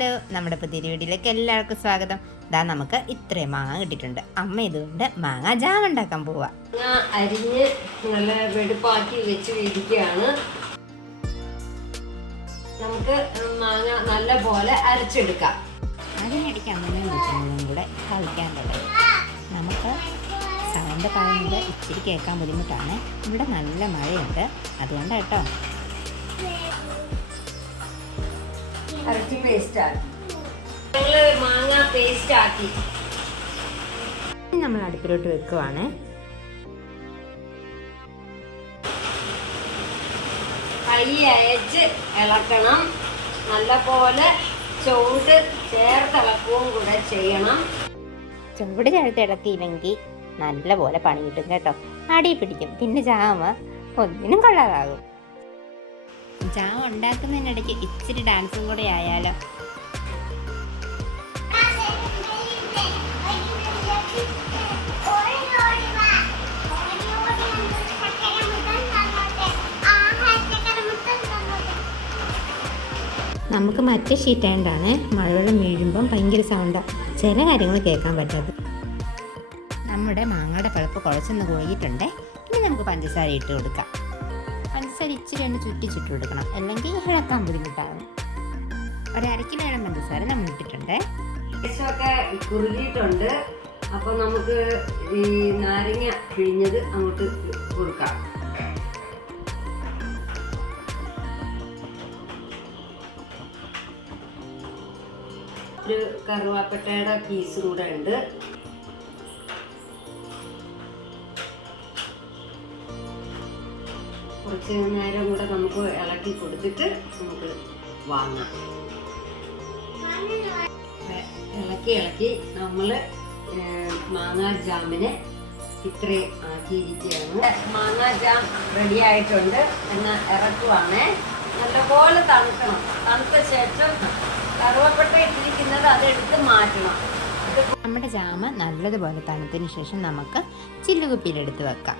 Hello നമ്മുടെ പുതിയ വീഡിയോയിലേക്ക് എല്ലാവർക്കും സ്വാഗതം. ഇതാ നമുക്ക് ഇത്രയും മാങ്ങ കിട്ടിയിട്ടുണ്ട്. അമ്മ ഇതുകൊണ്ട് മാങ്ങ ജാം ഉണ്ടാക്കാൻ പോവാ. അരിഞ്ഞ് നല്ല വെടുപ്പാക്കി വെച്ച് ഇരിക്കുകയാണ് നമുക്ക് മാങ്ങ നല്ല പോലെ അരച്ചെടുക്കാം. അതിനിടയ്ക്ക് അമ്മനെ വിളിച്ചതും കൂടെ കളിക്കാൻ തുടങ്ങി നമുക്ക് സൗണ്ട് പറയുന്നത് ഇച്ചിരി കേൾക്കാൻ ബുദ്ധിമുട്ടാണ്. ഇവിടെ നല്ല മഴയുണ്ട്. അതുകൊണ്ടാണ് കേട്ടോ അരച്ച് പേസ്റ്റ് ആക്കി. മാങ്ങ പേസ്റ്റ് ആക്കി. നമ്മൾ അടുപ്പിലോട്ട് വെക്കുവാണ്. കൈ അയച്ച് ഇളക്കണം. നല്ലപോലെ ചൂട് ചേർത്തിളക്കുകയും കൂടെ ചെയ്യണം. ചൂട് ചേർത്ത് ഇളക്കിയില്ലെങ്കിൽ നല്ല പോലെ പണി കിട്ടും. കേട്ടോ അടി പിടിക്കും. പിന്നെ ജാമ ഒന്നിനും കൊള്ളാതാകും. ജാം ഉണ്ടാക്കുന്നതിനിടയ്ക്ക് ഇച്ചിരി ഡാൻസും കൂടെ ആയാലോ. നമുക്ക് മറ്റേ ഷീറ്റ് ആയതുകൊണ്ടാണ് മഴവെള്ളം വീഴുമ്പം ഭയങ്കര സൗണ്ടാണ് ചില കാര്യങ്ങൾ കേൾക്കാൻ പറ്റാത്തത്. നമ്മുടെ മാങ്ങയുടെ പഴുപ്പ് കുഴച്ചൊന്ന് കോഴിയിട്ടുണ്ട് ഇനി നമുക്ക് പഞ്ചസാര ഇട്ട് കൊടുക്കാം. പഞ്ചസാര ഇച്ചിരി ഒന്ന് ചുറ്റി കൊടുക്കണം അല്ലെങ്കിൽ ഇളക്കാൻ ബുദ്ധിമുട്ടാകും. ഒരു അര കിലോയുടെ പഞ്ചസാര നമ്മൾ ഇട്ടിട്ടുണ്ട്. ഒക്കെ കുറുകിയിട്ടുണ്ട്. അപ്പോൾ നമുക്ക് ഈ നാരങ്ങ പിഴിഞ്ഞത് അങ്ങോട്ട് കൊടുക്കാം. ഒരു കറുവാപ്പട്ടയുടെ പീസ് കൂടെ ഉണ്ട്. കുറച്ച് നേരം കൂടെ നമുക്ക് ഇളക്കി കൊടുത്തിട്ട് നമുക്ക് വാങ്ങാം. ഇളക്കി ഇളക്കി നമ്മൾ മാങ്ങാ ജാമിനെ ഇത്രയും ആക്കിയിരിക്കുകയാണ്. മാങ്ങാ ജാം റെഡി ആയിട്ടുണ്ട്. എന്നാൽ ഇറക്കുവാണ്. നല്ലപോലെ തണുക്കണം. തണുത്ത ശേഷം കറുവപ്പെട്ട ഇട്ടിരിക്കുന്നത് അതെടുത്ത് മാറ്റണം. നമ്മുടെ ജാമ നല്ലതുപോലെ തണുത്തതിന് ശേഷം നമുക്ക് ചില്ലുകുപ്പിയിലെടുത്ത് വെക്കാം.